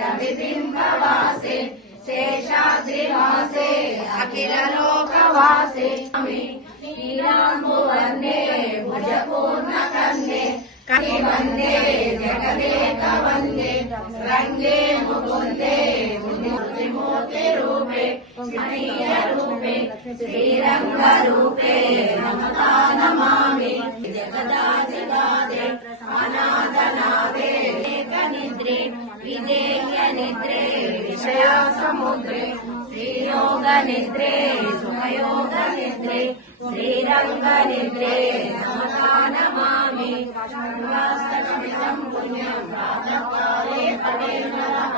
रविबिम्बवासे शेषाद्रिवासे अखिललोकवासे नीलाम्बुवन्ने भुजपूर्णकन्ये वन्दे जगदेकवन्दे रङ्गे मुकुन्दे मूर्तिरूपे मणीयरूपे श्रीरङ्गरूपे नमता नमामि जगदादिगादे अनादनादे एकनिद्रे विदेह्यनिद्रे विषयासमुद्रे श्रीयोगनिद्रे सुखयोगनिद्रे श्रीरङ्गनिद्रे नमता नमामि सर्वास्तकमिदं पुण्यं प्रातःकाले पठेन्नरः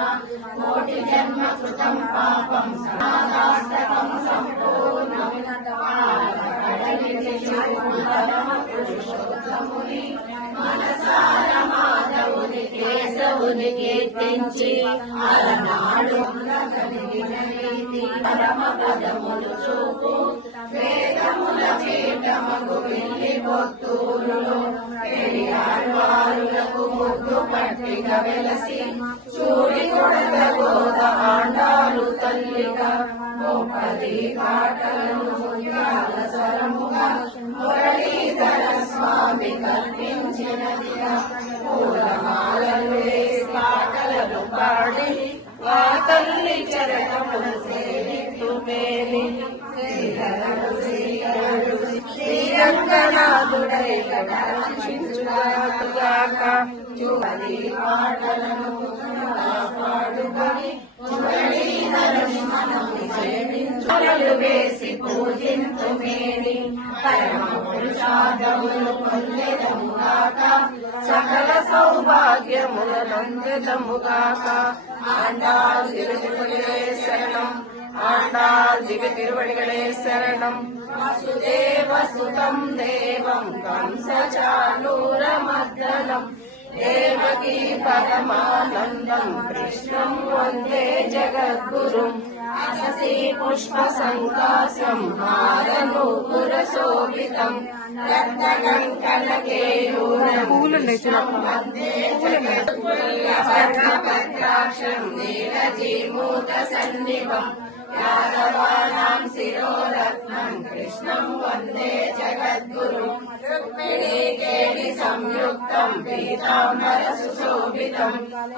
कोटिजन्मकृतं पापं समादास्तकं सम्पूर्णं परमपुरुषोत्तमुनि मनसार माधवुनि केशवुनि కీర్తించి అలనాడు కలిగిన రీతి పరమపదములు చూపు వేదముల పీఠమగు వెళ్ళి పొత్తూరులో పెరియాళ్వారులకు ముద్దు పట్టిక వెలసి చూడి కొడత గోద ఆండాలు తల్లిగా గోపది పాటలను ముత్యాల స్వరముగా మురళీధర స్వామి కల్పించినదిగా పూలమాలలు వేసి పాటలను పాడి ఆ తల్లి చరణములు సేవిత్తు మేలి శ్రీరంగనాథుడై కటాక్షించుగాక చువలి పాటలను పాడుకొని మురళీధరుని మనము సేవించులు వేసి పూజింతు మేని పరమ పురుషార్థములు పొందెదముగాక సకల సౌభాగ్యములనందెదముగాక ఆండాల్ దివ్యతిరువడిகளே శరణం ఆండాల్ దివ్యతిరువడిகளே శరణం వసుదేవ సుతం దేవం కంసచానూరమర్దనం దేవకీ పరమానందం కృష్ణం వందే జగద్గురుం అససి పుష్ప సంకాసం హారనూపురశోభితం రత్నకంకణకేయూరం వందే జగద్గురుం నీలజీమూత సన్నిభం యాదవానాం శిరోరత్నం కృష్ణం వందే జగద్గురుం రుక్మిణీకేళి సంయుక్తం పీతాంబర సుశోభితం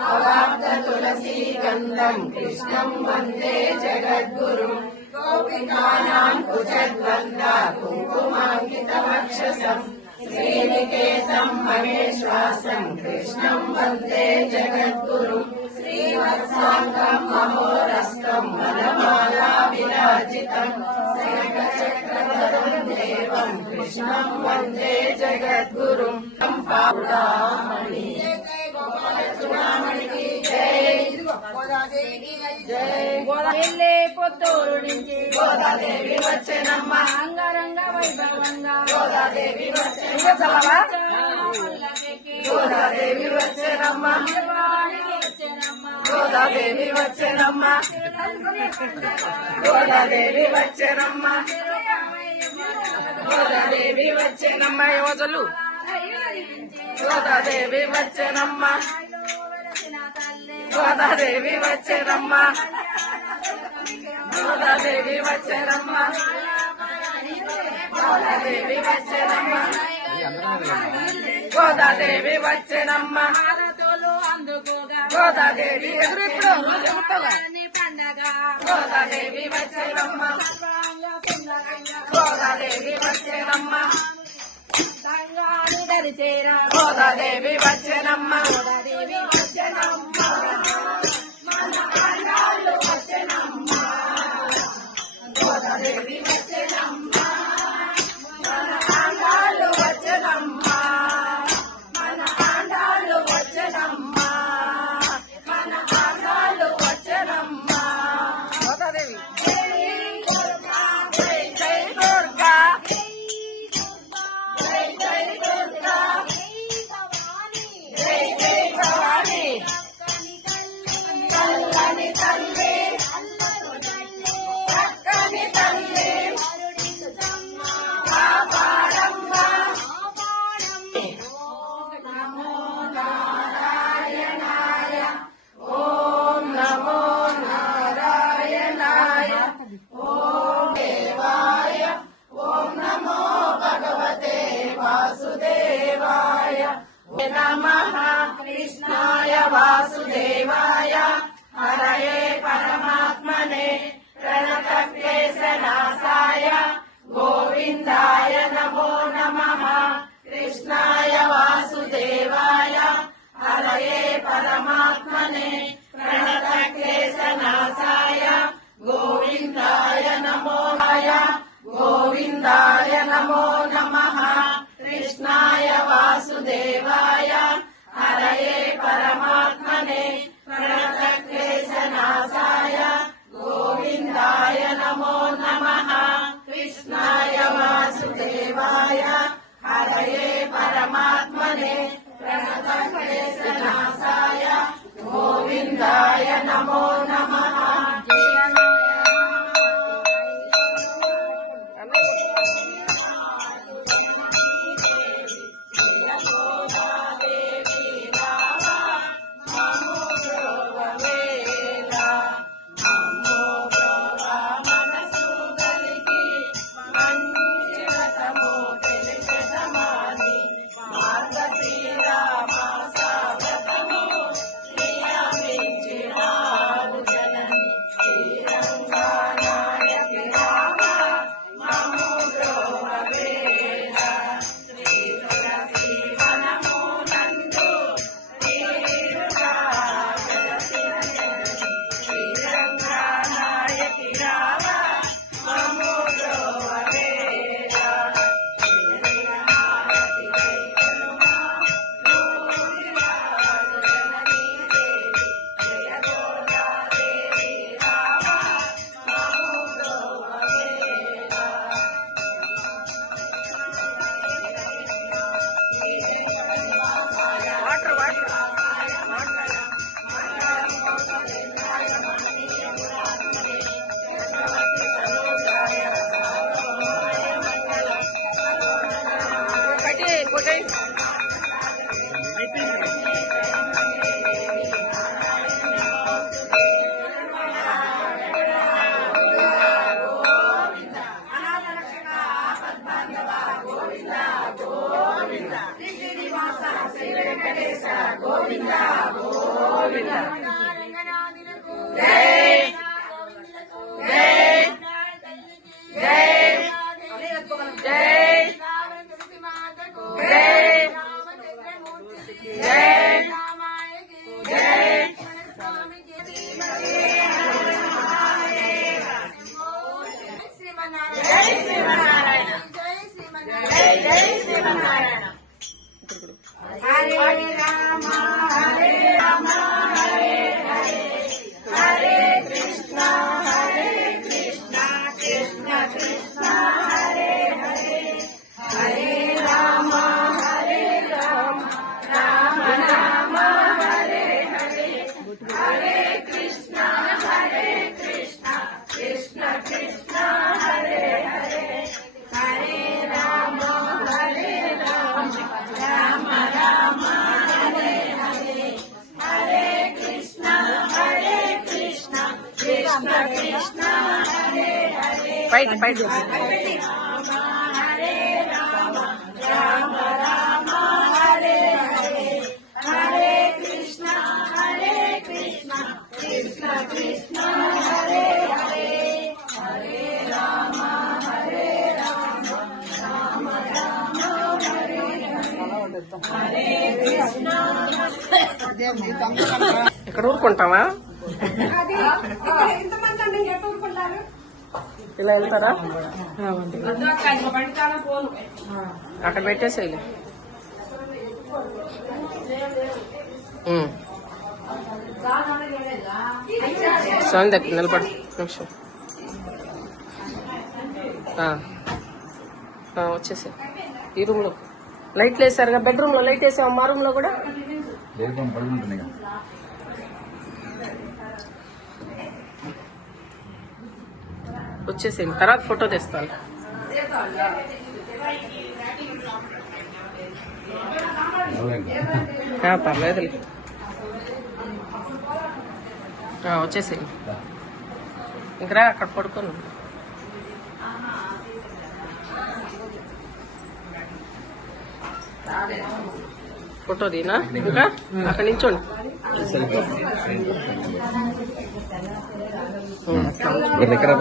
అవాప్త తులసీ గంధం కృష్ణం వందే జగద్గురుం గోపికానాం కుజద్వంద కుంకుమాంకితవక్షసం శ్రీనికేతం మహేశ్వాసం కృష్ణం వందే జగద్గురుం శ్రీవత్సాంగం మహోరస్కం వనమాలా విరాజితం శంఖచక్రధరం దేవం కృష్ణం వందే జగద్గురుం పావుడామణి గోపాలచూడామణికి జై జై పొత్తూరు నుంచి గోదాదేవి వచ్చెనమ్మ అంగరంగ వైభవంగా గోదాదేవి వచ్చెనమ్మ గోదాదేవి వచ్చెనమ్మ గోదాదేవి వచ్చెనమ్మ గోదాదేవి వచ్చెనమ్మ గోదాదేవి వచ్చెనమ్మ యోజలు గోదాదేవి వచ్చెనమ్మ గోదాదేవి వచ్చెనమ్మ గోదాదేవి వచ్చెనమ్మ గోదాదేవి వచ్చెనమ్మ గోదాదేవి వచ్చెనమ్మ గోదాదేవి ఎదురు ఇప్పుడు పండగ గోదాదేవి వచ్చెనమ్మ గోదాదేవి వచ్చెనమ్మ గోదాదేవి వచ్చెనమ్మ గోదాదేవి వచ్చెనమ్మ మన ఆండాళ్ళు వచ్చెనమ్మ గోదాదేవి వచ్చెనమ్మ మన ఆండాళ్ళు వచ్చెనమ్మ మన ఆండాళ్ళు వచ్చెనమ్మ మన ఆండాళ్ళు వచ్చెనమ్మ గోదాదేవి జై జై దుర్గా జై జై దుర్గా జై జై భవాని परमात्मने प्रणतक्लेशनाशाय गोविन्दाय नमो गोविन्दाय नमो नमः कृष्णाय वासुदेवाय हरये परमात्मने प्रणतक्लेशनाशाय गोविन्दाय नमो नमः कृष्णाय वासुदेवाय हरये परमात्मने प्रणतक्लेशनाशाय गोविन्दाय नमो नमः। गोविंदा गोविंदा जय जय जय जय हरे राम हरे हरे हरे कृष्णा कृष्ण कृष्ण हरे हरे हरे राम राम राम हरे हरे हरे कृष्ण कृष्ण कृष्ण हरे हरे हरे राम राम राम हरे हरे हरे कृष्ण कृष्ण कृष्ण हरे हरे फाइट हरे राम राम राम हरे हरे हरे कृष्ण कृष्ण कृष्ण हरे हरे हरे राम राम राम हरे हरे कृष्ण ఇక్కడ ఊరుకుంటావా ఇలా వెళ్తారా అక్కడ పెట్టేసేయలే సౌండ్ దగ్గర నిలబడు నిమిషం వచ్చేసే ఈ రూమ్ లో లైట్లు వేసారుగా బెడ్రూమ్ లో లైట్ వేసావు మా రూమ్ లో కూడా వచ్చేసేయండి తర్వాత ఫోటో తెస్తాను పర్లేదు వచ్చేసేయండి ఇంకా అక్కడ పడుకోను ఫోటో దీనా ఇంకా అక్కడ నించోండి దగ్గర